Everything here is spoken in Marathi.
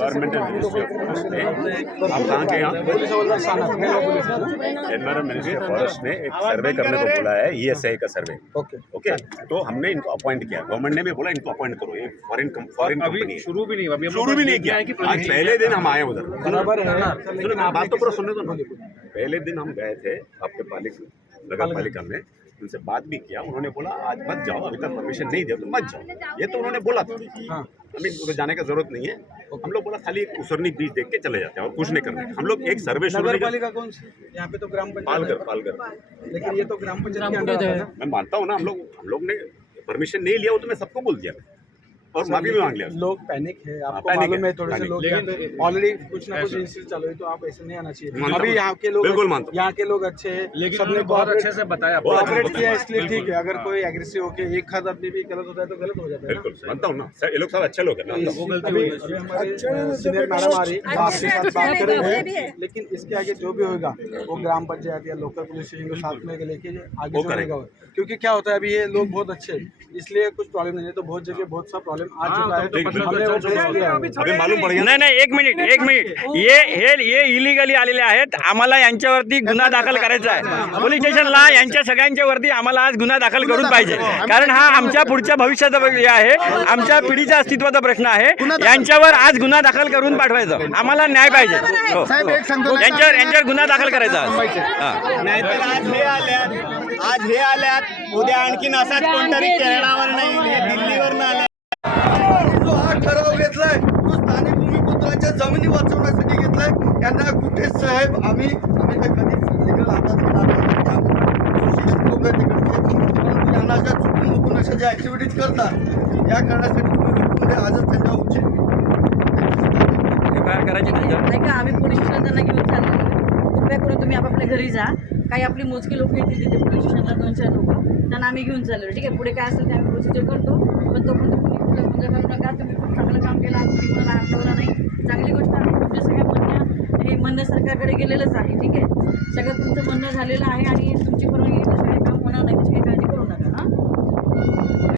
गवर्नमेंटल मिनिस्ट्री ऑफ फॉरेस्ट ने, आप कहाँ के यहाँ एनवायरमेंट मिनिस्ट्री ऑफ फॉरेस्ट ने एक सर्वे करने को बोला है, ESI का सर्वे। ओके, तो हमने इनको अपॉइंट किया, गवर्नमेंट ने भी बोला इनको अपॉइंट करो, ये फॉरेन कंपनी शुरू भी नहीं हुआ, शुरू भी नहीं किया। आज पहले दिन हम आए उधर, बराबर है, बात तो पूरा सुनने दो ना। पहले दिन हम गए थे आपके नगर पालिका में, उनसे बात भी किया, उन्होंने बोला आज मत जाओ, अभी तक परमिशन नहीं दिया तो मत जाओ, ये तो उन्होंने बोला था। हमें उधर जाने का जरूरत नहीं है, हम लोग बोला खाली एक उसरनी बीज देख के चले जाते हैं और कुछ नहीं करते। हम लोग एक सर्वे शुरू नगर पालिका कौन सी? यहाँ पे तो ग्राम पंचायत पालघर, लेकिन ये तो ग्राम पंचायत के अंदर है ना। मैं मानता हूँ ना, हम लोग ने परमिशन नहीं लिया, वो तो मैं सबको बोल दिया और माफी भी मांग लिया। लोग पैनिक है, आपको पैनिक मालूम है, है, थोड़े से लोग यहाँ पे ऑलरेडी कुछ ना कुछ इंसिडेंट चालू है, तो आप ऐसे नहीं आना चाहिए। मानता अभी हूँ, यहाँ के लोग, बिल्कुल मानता हूँ। यहाँ के लोग अच्छे हैं, लेकिन सबने उन्होंने बहुत अच्छे से बताया, कोऑपरेट किया, इसलिए ठीक है। अगर कोई एग्रेसिव होके एक हाथ आदमी भी गलत होता है तो गलत हो जाता है। बिल्कुल मानता हूँ ना, ये लोग सब अच्छे लोग हैं ना। अभी हमारे सीनियर मैडम आ रही, आपके साथ बात करेंगे, लेकिन इसके आगे जो भी होगा वो ग्राम पंचायत या लोकल पुलिस स्टेशन को साथ में लेके आगे जो होगा, क्योंकि क्या होता है अभी ये लोग बहुत अच्छे हैं, इसलिए कुछ प्रॉब्लम नहीं है। तो बहुत जगह बहुत सा प्रॉब्लम आ चुका है, तो हमने वो फेस किया है। अभी मालूम पड़ गया। नाही एक मिनिट हे इलिगली आलेले आहेत, आम्हाला यांच्यावरती गुन्हा दाखल करायचा आहे पोलीस स्टेशनला। यांच्या सगळ्यांच्या वरती आम्हाला आज गुन्हा दाखल करून पाहिजे, कारण हा आमच्या पुढच्या भविष्याचा हे आहे, आमच्या पिढीच्या अस्तित्वाचा प्रश्न आहे। यांच्यावर आज गुन्हा दाखल करून पाठवायचं, आम्हाला न्याय पाहिजे। हो, यांच्यावर गुन्हा दाखल करायचा आज। नाहीतर आज हे आल्यात उद्या आणखीन असाच कोणतरी केरळावर नाही, हे दिल्लीवर आल्या। जो हा ठराव घेतलाय तो स्थानिक भूमिपुत्रांच्या जमिनी वाचवण्यासाठी घेतलाय। यांना कुठे साहेब आम्ही तर कधीच लिगल हातात घेणार नाही, सुशिक्षित लोक आहेत तिकडचे, परंतु यांना अशा चुकून मुकून अशा ज्या ॲक्टिव्हिटीज करतात या करण्यासाठी तुम्ही रोखून द्या, आजच त्यांच्या उचित काय करायची नाही का, आम्ही पोलीस स्टेशन त्यांना घेऊन चाललेलो आहे। कृपया करून तुम्ही आपापल्या घरी जा, काही आपली मोजकी लोक येतील तिथे पोलीस स्टेशनला, 2-4 लोक, त्यांना आम्ही घेऊन चाललो। ठीक आहे, पुढे काय असेल ते आम्ही प्रोसिजर करतो, पण तोपर्यंत कुणी कुठल्या गुन्हा करू नका। तुम्ही खूप चांगलं काम केलं, आज कुणी कोणाला हात लावला नाही, चांगली गोष्ट आहे। तुमच्या सगळ्या म्हणणं सरकारकडे गेलेलंच आहे, ठीक आहे, सगळं तुमचं म्हणणं झालेलं आहे आणि तुमची परवानगी सगळे काम होणार नाही,